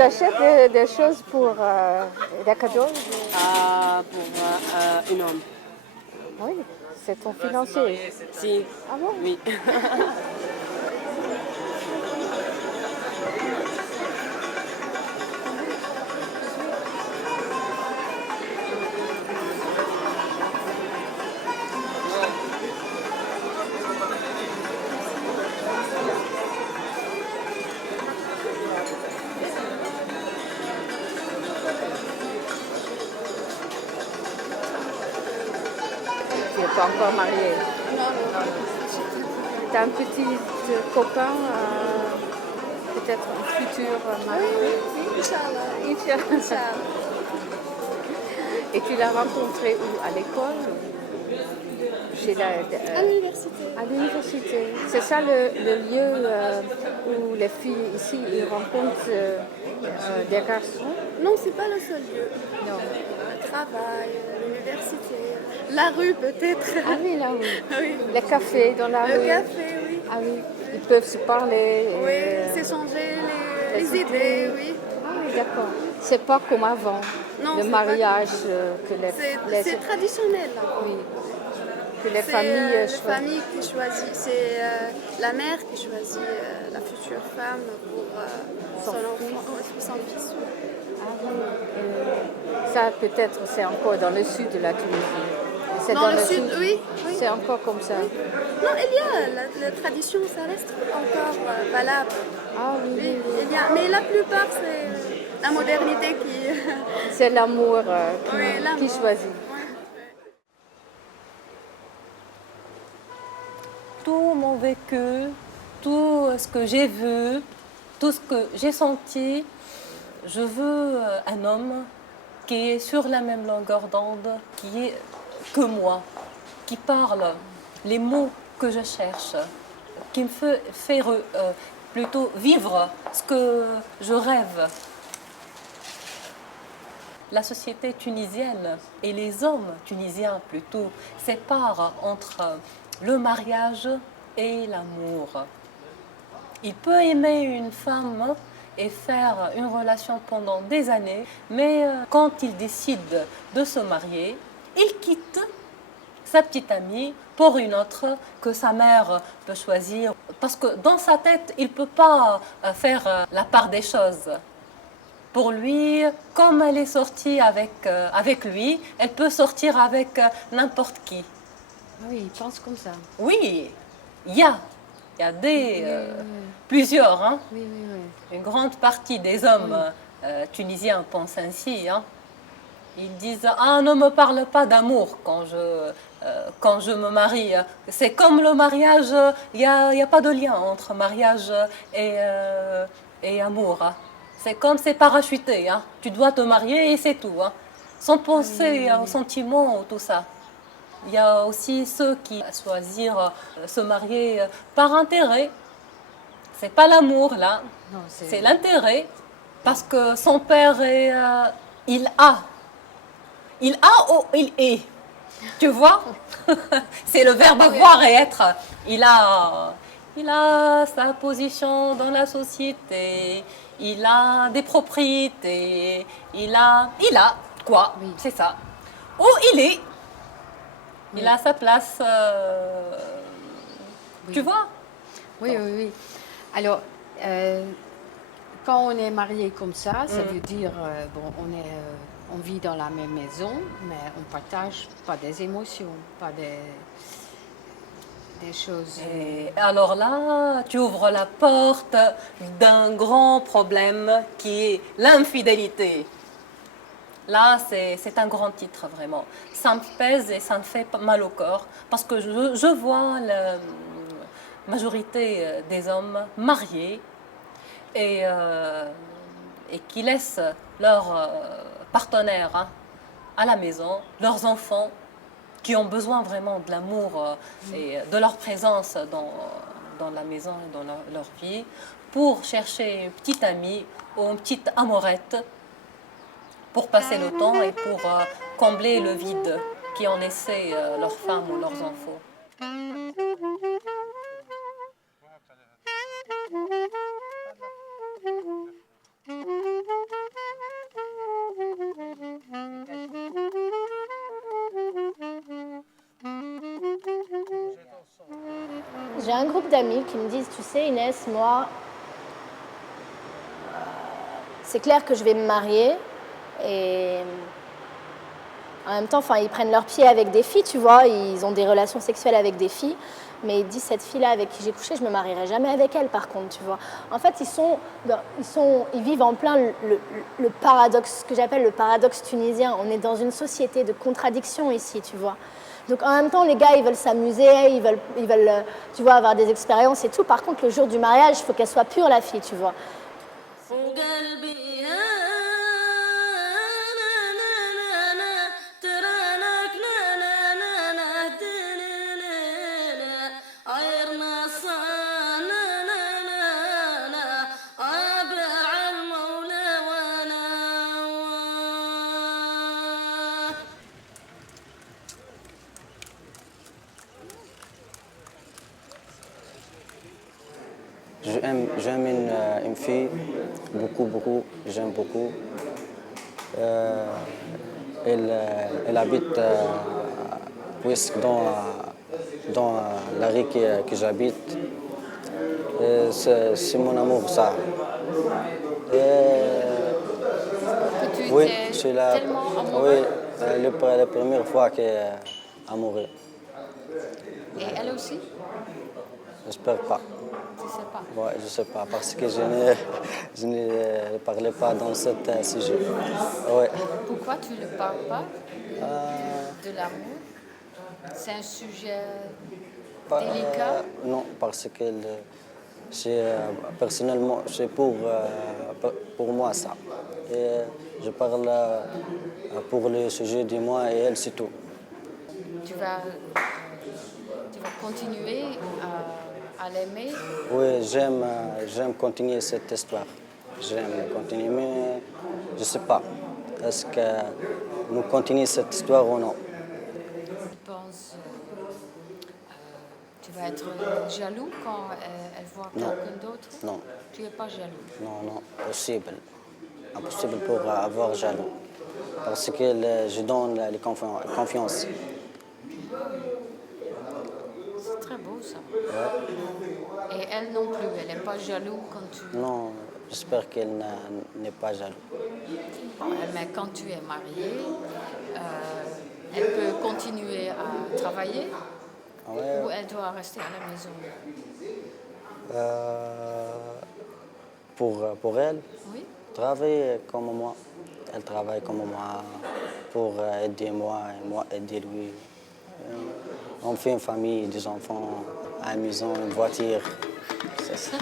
Ils achètent des choses pour des cadeaux? Pour un homme. Oui, c'est ton financier. Si, Ah bon? oui. Tu n'es pas encore mariée. Non. Tu as un petit copain, peut-être un futur mari. Oui, Inch'Allah. Inch'Allah. Et tu l'as rencontré où? À l'école? Chez À l'université. à l'université. C'est ça le lieu où les filles ici ils rencontrent des garçons? Non, c'est pas le seul lieu. Non. Le travail, l'université, la rue peut-être. Ah oui, là oui. Oui. Les cafés dans la rue. Le café, oui. Ah oui. Ils peuvent se parler. Oui, s'échanger les idées, oui. Ah oui, d'accord. C'est pas comme avant. Non, Le c'est mariage que C'est traditionnel là. oui, que les C'est familles les choisissent. familles qui choisissent, c'est la mère qui choisit la future femme pour Son son enfant, fils. ouais, pour son fils. Ah oui. Ça peut-être c'est encore dans le sud de la Tunisie. C'est Dans le sud, oui. C'est encore comme ça. Non, il y a la tradition, ça reste encore valable. Ah oui, Oui, oui, oui. il y a, mais la plupart, c'est la modernité qui. C'est l'amour Oui, l'amour. qui choisit. Ouais. Tout mon vécu, tout ce que j'ai vu, tout ce que j'ai senti, je veux un homme qui est sur la même longueur d'onde, qui est que moi, qui parle les mots que je cherche, qui me fait plutôt vivre ce que je rêve. La société tunisienne et les hommes tunisiens plutôt séparent entre le mariage et l'amour. Il peut aimer une femme et faire une relation pendant des années, mais quand il décide de se marier, il quitte sa petite amie pour une autre que sa mère peut choisir. Parce que dans sa tête, il ne peut pas faire la part des choses. Pour lui, comme elle est sortie avec lui, elle peut sortir avec n'importe qui. Oui, ils pensent comme ça. Oui, il y a plusieurs. Hein. Oui, oui, oui. Une grande partie des hommes tunisiens pensent ainsi. Hein. Ils disent « Ah, ne me parle pas d'amour quand je me marie. C'est comme le mariage, il n'y a pas de lien entre mariage et amour. Hein. C'est comme c'est parachuté. Hein. Tu dois te marier et c'est tout. Hein. Sans penser aux sentiments ou tout ça. » Il y a aussi ceux qui choisissent se marier par intérêt. C'est pas l'amour là, Non, c'est l'intérêt. Parce que son père il a ou il est. Tu vois? C'est le verbe voir et être. Il a sa position dans la société. Il a des propriétés. Il a quoi? Oui. C'est ça. Ou il est. Il a sa place. Oui. Tu vois? Oui, oui, oui. Alors, quand on est marié comme ça veut dire, bon, on vit dans la même maison, mais on partage pas des émotions, pas des choses. Et alors là, tu ouvres la porte d'un grand problème qui est l'infidélité. Là, c'est un grand titre, vraiment. Ça me pèse et ça me fait mal au corps parce que je vois la majorité des hommes mariés et qui laissent leur partenaire hein, à la maison, leurs enfants qui ont besoin vraiment de l'amour et de leur présence dans la maison et dans leur vie pour chercher une petite amie ou une petite amourette pour passer le temps et pour combler le vide qui en laissait leurs femmes ou leurs enfants. j'ai un groupe d'amis qui me disent, tu sais Inès, moi, c'est clair que je vais me marier et en même temps, enfin, ils prennent leur pied avec des filles, tu vois, ils ont des relations sexuelles avec des filles, mais ils disent cette fille-là avec qui j'ai couché, je me marierai jamais avec elle, par contre, tu vois. En fait, ils vivent en plein le paradoxe, ce que j'appelle le paradoxe tunisien. On est dans une société de contradictions ici, tu vois. Donc en même temps, les gars, ils veulent s'amuser, ils veulent, tu vois, avoir des expériences et tout. Par contre, le jour du mariage, il faut qu'elle soit pure, la fille, tu vois. J'aime une fille, beaucoup, j'aime beaucoup. Elle habite presque dans la rue que j'habite. C'est mon amour, ça. Que tu Oui, étais c'est tellement amoureux. oui, la première fois qu'elle est amoureuse. Et elle aussi? J'espère pas. Tu sais pas. Ouais, je sais pas, parce que je ne parlais pas dans ce sujet. Ouais. Pourquoi tu ne parles pas de l'amour? C'est un sujet délicat. Non, parce que personnellement, c'est pour moi ça. Et je parle pour le sujet de moi et elle, c'est tout. Tu vas continuer à l'aimer. Oui, j'aime continuer cette histoire. J'aime continuer, mais je ne sais pas. Est-ce que nous continuons cette histoire ou non? Je pense tu vas être jaloux quand elle voit quelqu'un d'autre? Non. Tu n'es pas jaloux? Non, possible. Impossible pour avoir jaloux. Parce que je donne la confiance. C'est très beau ça. Et elle non plus, elle n'est pas jaloux quand tu... Non, j'espère qu'elle n'est pas jaloux. Mais quand tu es marié, elle peut continuer à travailler Ouais, ou elle doit rester à la maison? pour elle, Oui. travailler comme moi. Elle travaille comme moi pour aider moi et moi aider lui. On fait une famille, des enfants, une maison, une voiture. C'est ça.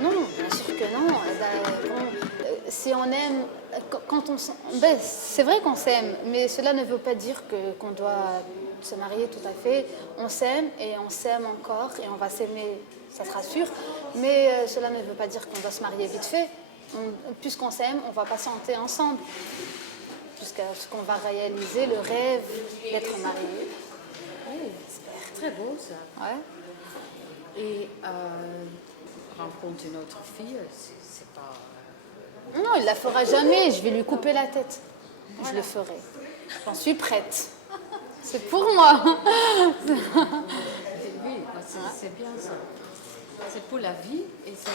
Non, bien sûr que non. Si on aime, quand on ben, c'est vrai qu'on s'aime, mais cela ne veut pas dire qu'on doit se marier tout à fait. On s'aime et on s'aime encore et on va s'aimer, ça sera sûr. Mais cela ne veut pas dire qu'on doit se marier vite fait. Puisqu'on s'aime, on va patienter ensemble jusqu'à ce qu'on va réaliser le rêve d'être marié. Oui, c'est très beau ça. Ouais. Et rencontre une autre fille, c'est pas... Non, il la fera jamais. Je vais lui couper la tête. Je le ferai. J'en suis prête. C'est pour moi. Oui, c'est bien ça. C'est pour la vie et c'est...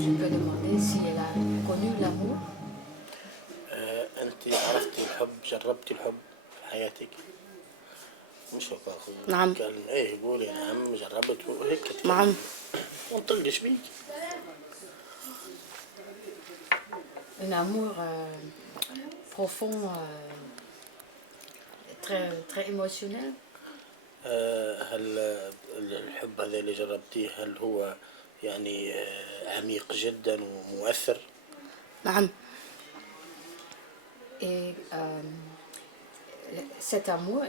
Je peux demander si elle a connu l'amour. أنت عرفتي الحب، جربتي الحب في حياتك؟ مش هيك أخوي. نعم. قال إيه قولي نعم جربت وهيك تتكلم. نعم. ونطلقش بيك. Un amour profond, très, très émotionnel. هل الحب هذا اللي جربتيه هل هو يعني عميق جدا ومؤثر؟ نعم. Et cet amour,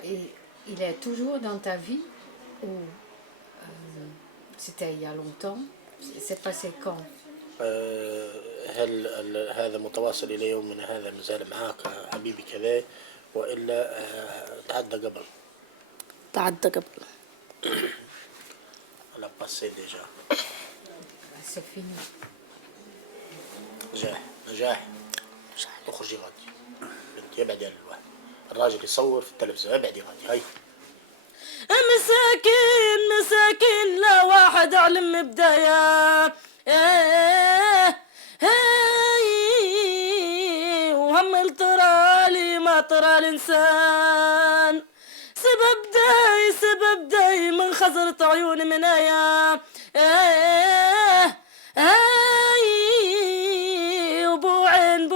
il est toujours dans ta vie ou c'était il y a longtemps? C'est passé quand? هل هذا متواصل إلى يومنا هذا مازال معاك حبيبي كذا وإلا تعدى قبل؟ تعدى قبل. على باسي ديجا. C'est fini. نجاح نجاح. اخرجي غادي بنتي ابعدي عن الواحد الراجل يصور في التلفزيون ابعدي غادي هاي. مساكين مساكين لا واحد علم بداية وهم الترالي ما ترى الإنسان سبب داي من خزرت عيون منايا وبوعين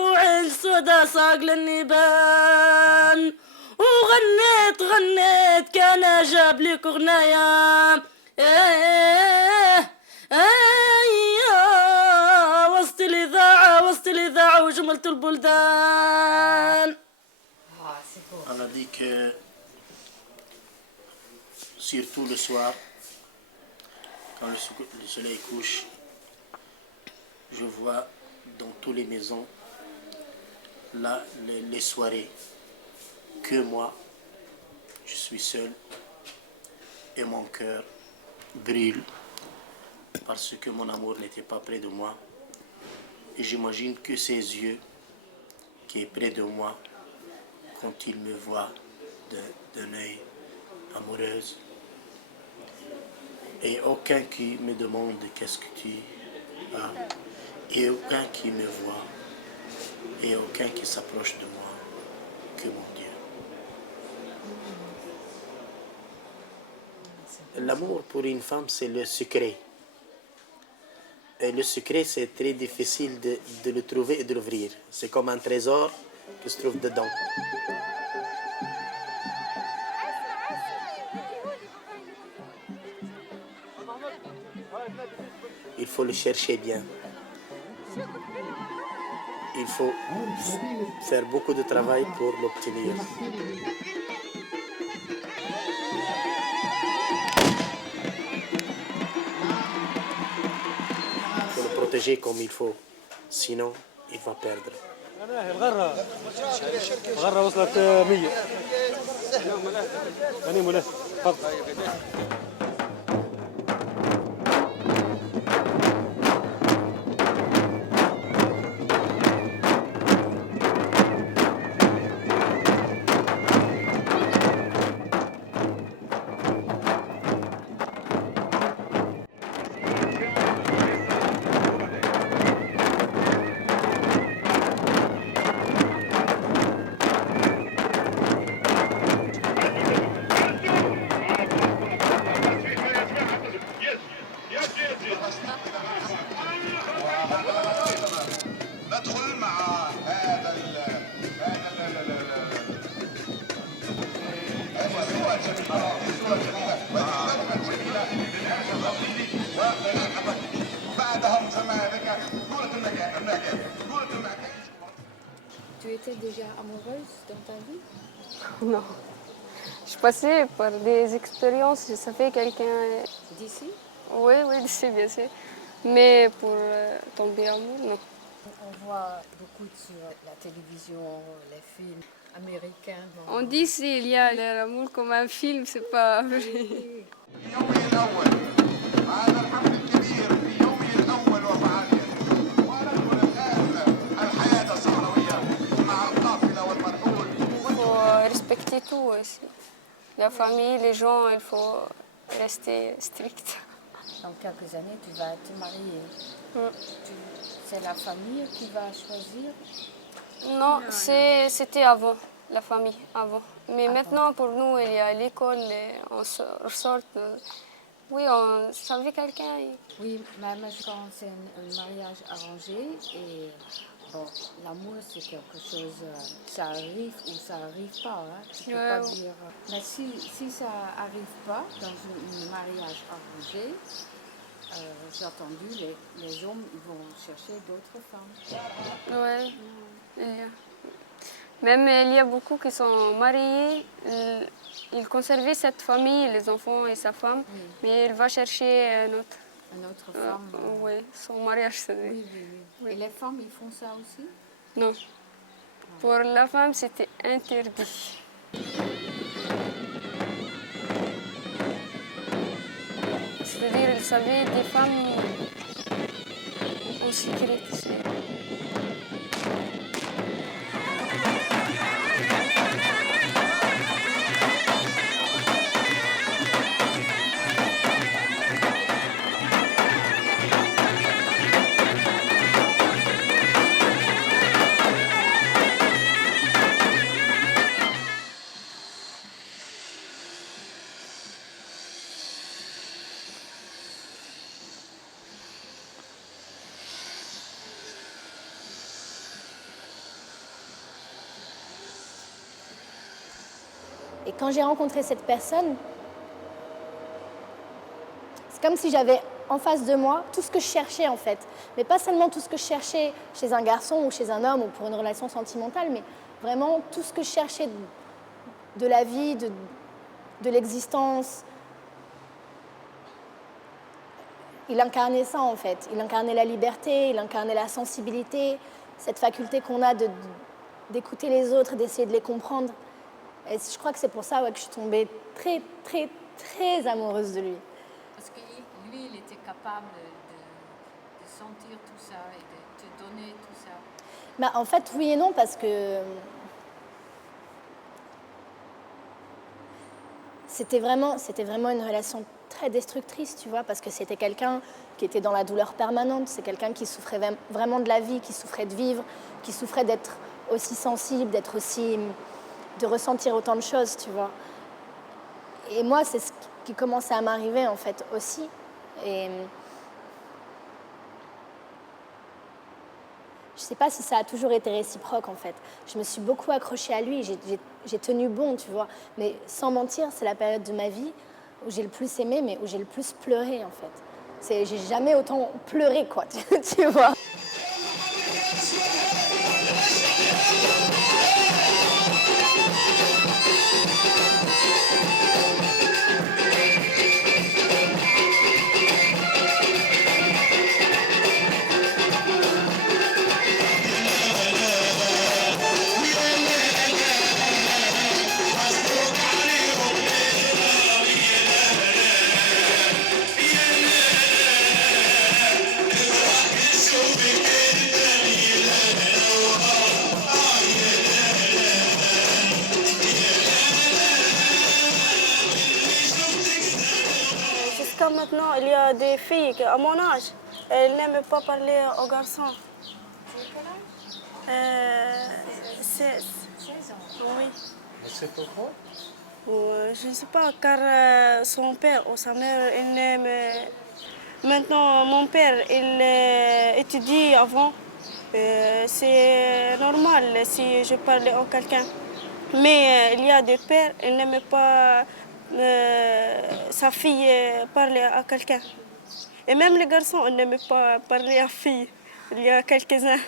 سودا صاق للنيبان وغنيت كان جاب لك غنايا وسط الإذاعة وجملة البلدان. أنا ديك surtout le soir quand le soleil couche je vois dans toutes les maisons là les soirées que moi je suis seul et mon cœur brûle parce que mon amour n'était pas près de moi et j'imagine que ses yeux qui est près de moi quand il me voit d'un œil amoureuse et aucun qui me demande qu'est-ce que tu as et aucun qui me voit et aucun qui s'approche de moi que mon Dieu. L'amour pour une femme, c'est le secret. Et le secret, c'est très difficile de le trouver et de l'ouvrir. C'est comme un trésor qui se trouve dedans. Il faut le chercher bien. Il faut faire beaucoup de travail pour l'obtenir. Il faut le protéger comme il faut, sinon il va perdre. الغرة وصلت 100 غنيم ولا تفضل. ندخل مع هذا بعدهم سما هذاك دورة المكان Tu étais déjà amoureuse dans ta vie? Non. Je passais par des expériences, je savais quelqu'un. D'ici? Oui, d'ici, bien sûr. Mais pour tomber amoureux, non. On voit beaucoup sur la télévision, les films américains. On dit s'il y a l'amour comme un film, c'est pas vrai. Il faut respecter tout aussi. La famille, les gens, il faut rester strict. Dans quelques années, tu vas te marier. C'est la famille qui va choisir? Non, c'était avant, la famille, avant. Mais maintenant, pour nous, il y a l'école, on ressort. Oui, on savait quelqu'un. Oui, même quand c'est un mariage arrangé et Bon, l'amour, c'est quelque chose, ça arrive ou ça arrive pas. Hein. Tu peux Ouais, pas ouais. dire. Mais si ça arrive pas dans un mariage arrangé, j'ai entendu, les hommes ils vont chercher d'autres femmes. Ouais, il y a. Même il y a beaucoup qui sont mariés, ils conservaient cette famille, les enfants et sa femme, mais il va chercher un autre. Une autre femme. Oui, son mariage, c'est... Oui, oui, oui. Et les femmes, ils font ça aussi? Non. Pour la femme, c'était interdit. C'est-à-dire, ils savaient des femmes en secret. Et quand j'ai rencontré cette personne, c'est comme si j'avais en face de moi tout ce que je cherchais en fait. Mais pas seulement tout ce que je cherchais chez un garçon ou chez un homme ou pour une relation sentimentale, mais vraiment tout ce que je cherchais de la vie, de l'existence. Il incarnait ça en fait. Il incarnait la liberté, il incarnait la sensibilité, cette faculté qu'on a d'écouter les autres, d'essayer de les comprendre. Et je crois que c'est pour ça que je suis tombée très, très, très amoureuse de lui. Parce que lui, il était capable de sentir tout ça et de te donner tout ça. Bah, en fait, oui et non, parce que c'était vraiment une relation très destructrice, tu vois, parce que c'était quelqu'un qui était dans la douleur permanente, c'est quelqu'un qui souffrait vraiment de la vie, qui souffrait de vivre, qui souffrait d'être aussi sensible, de ressentir autant de choses, tu vois. Et moi, c'est ce qui commençait à m'arriver, en fait, aussi. Et je ne sais pas si ça a toujours été réciproque, en fait. Je me suis beaucoup accrochée à lui, j'ai tenu bon, tu vois. Mais sans mentir, c'est la période de ma vie où j'ai le plus aimé, mais où j'ai le plus pleuré, en fait. J'ai jamais autant pleuré, quoi, tu vois. Jusqu'à maintenant, il y a des filles qui, à mon âge, elles n'aiment pas parler aux garçons. Tu as quel âge? 16. 16 ans. Oui. Mais c'est pourquoi? Je ne sais pas, car son père ou sa mère, il n'aime... Maintenant, mon père, il étudie avant. C'est normal si je parlais à quelqu'un. Mais il y a des pères, ils n'aiment pas sa fille parler à quelqu'un. Et même les garçons, ils n'aiment pas parler à fille. Il y a quelques-uns.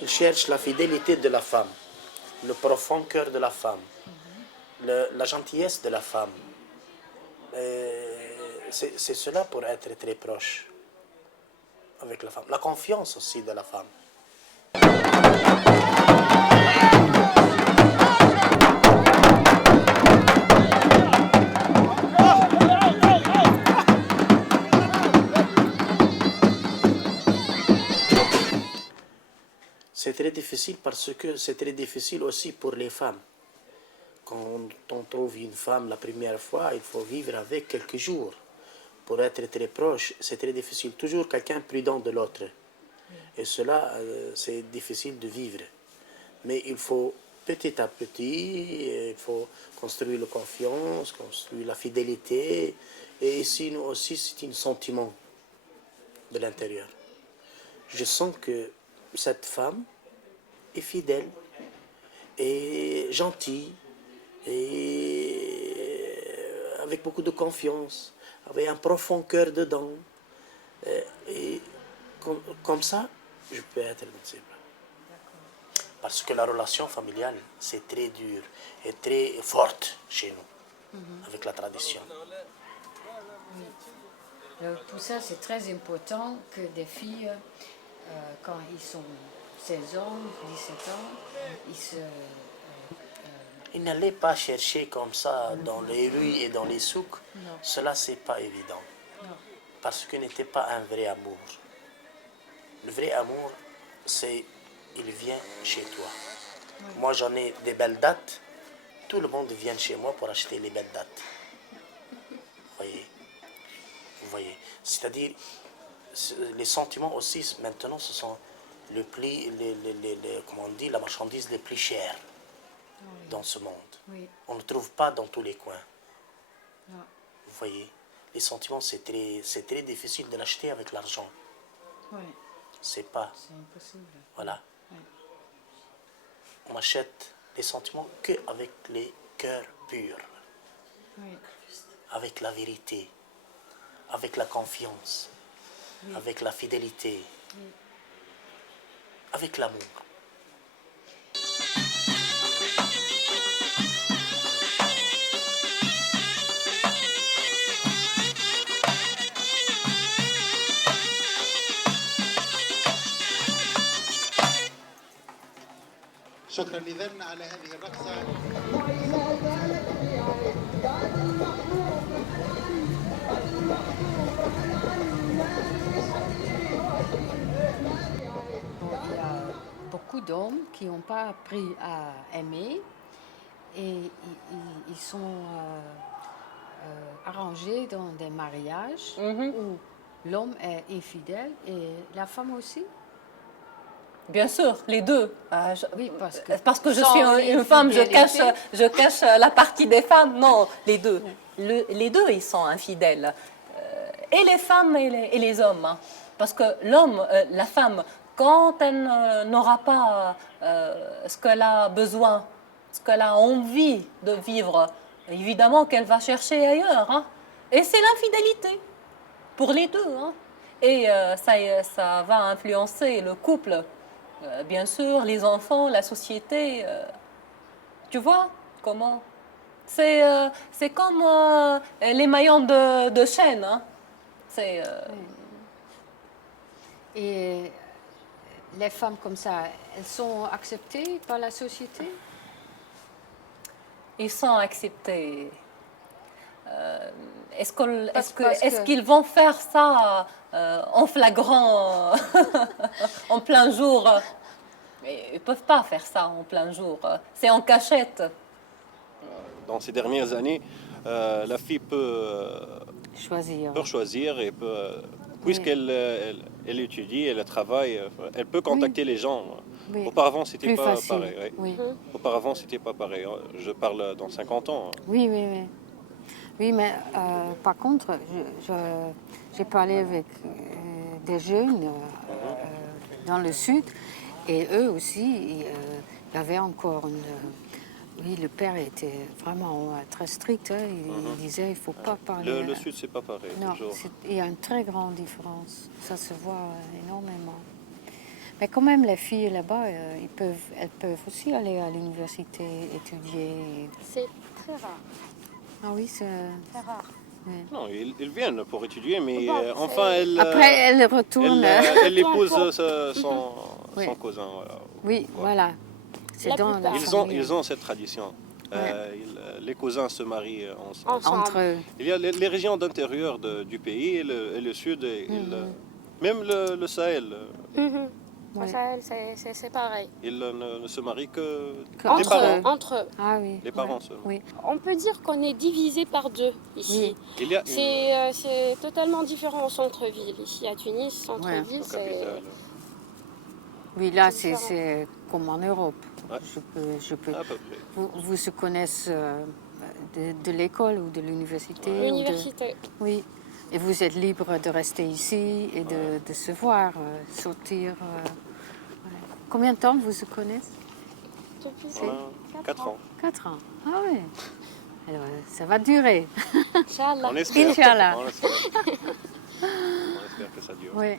Il cherche la fidélité de la femme, le profond cœur de la femme, la gentillesse de la femme. C'est cela pour être très proche avec la femme. La confiance aussi de la femme. C'est très difficile parce que c'est très difficile aussi pour les femmes. Quand on trouve une femme la première fois, il faut vivre avec quelques jours. Pour être très proche, c'est très difficile. Toujours quelqu'un prudent de l'autre. Et cela, c'est difficile de vivre. Mais il faut petit à petit, il faut construire la confiance, construire la fidélité. Et ici, nous aussi, c'est un sentiment de l'intérieur. Je sens que cette femme est fidèle et gentille et avec beaucoup de confiance, avec un profond cœur dedans. Et comme ça, je peux être invincible. Parce que la relation familiale, c'est très dur et très forte chez nous, avec la tradition. Alors, pour ça, c'est très important que des filles, quand ils sont 16 ans, 17 ans, ils se... Ils n'allaient pas chercher comme ça dans les rues et dans les souks. Non. Cela, c'est pas évident. Non. Parce que n'était pas un vrai amour. Le vrai amour, c'est il vient chez toi. Oui. Moi, j'en ai des belles dates. Tout le monde vient chez moi pour acheter les belles dates. Vous voyez. C'est-à-dire, les sentiments aussi, maintenant, ce sont comment on dit, la marchandise les plus chères dans ce monde. Oui. On ne trouve pas dans tous les coins. Non. Vous voyez, les sentiments, c'est très difficile de l'acheter avec l'argent. Oui. C'est pas. C'est impossible. Voilà. Oui. On achète les sentiments qu'avec les cœurs purs. Oui. Avec la vérité. Avec la confiance. Oui. Avec la fidélité. Oui. Avec l'amour. شكرا لذن على هذه الرقصة. Il y a beaucoup d'hommes qui n'ont pas appris à aimer et ils sont arrangés dans des mariages où l'homme est infidèle et la femme aussi. Bien sûr, les deux. Oui, parce que je sans suis une femme, je infidélité. cache la partie des femmes. Non, les deux. Les deux, ils sont infidèles. Et les femmes et les hommes. Hein. Parce que l'homme, la femme, quand elle n'aura pas ce qu'elle a besoin, ce qu'elle a envie de vivre, évidemment qu'elle va chercher ailleurs. Hein. Et c'est l'infidélité pour les deux. Hein. Et ça va influencer le couple bien sûr, les enfants, la société. Tu vois comment? C'est comme les maillons de chaîne. Hein. C'est, Et les femmes comme ça, elles sont acceptées par la société? ils sont acceptés. Parce Est-ce que- qu'ils vont faire ça en flagrant, en plein jour? Mais ils ne peuvent pas faire ça en plein jour. C'est en cachette. Dans ces dernières années, la fille peut choisir et peut, puisqu'elle elle étudie, elle travaille, elle peut contacter les gens. Oui. Auparavant, c'était Plus pas facile. pareil. Oui. Auparavant, c'était pas pareil. Je parle dans 50 ans. Oui, oui, oui. Oui, mais par contre, j'ai parlé avec des jeunes dans le sud et eux aussi, il y avait encore une... oui, le père était vraiment très strict. Hein, il disait il ne faut pas parler... Le sud, c'est pas pareil. Non, Toujours. il y a une très grande différence. Ça se voit énormément. Mais quand même, les filles là-bas, elles peuvent aussi aller à l'université, étudier. C'est très rare. Ah oui, c'est... Très rare. oui. Non, ils viennent pour étudier, mais Bon, enfin, Après, elles retournent. elle épouse son Oui. cousin. Voilà. Oui, voilà. C'est La dans la plupart. famille. Ils ont cette tradition. Les cousins se marient ensemble. Entre eux. Il y a les régions d'intérieur du pays et le sud, même le Sahel, Au Sahel, c'est pareil. ils ne se marient que Que les parents. Entre eux. Ah oui. Les parents seulement. Oui. On peut dire qu'on est divisé par deux ici. Il y a C'est totalement différent au centre-ville. Ici à Tunis, centre-ville, une c'est... capitale. Oui, là, C'est c'est comme en Europe. Ouais. Je peux... À peu près. Vous se connaissez de l'école ou de l'université? L'université. Oui. Et vous êtes libre de rester ici et de se voir, sortir. Ouais. Combien de temps vous se connaissez? Depuis On a 4 ans. 4 ans. Ah oui. Alors, ça va durer. Inch'Allah. On espère. Inch'Allah. On espère que ça dure. Oui.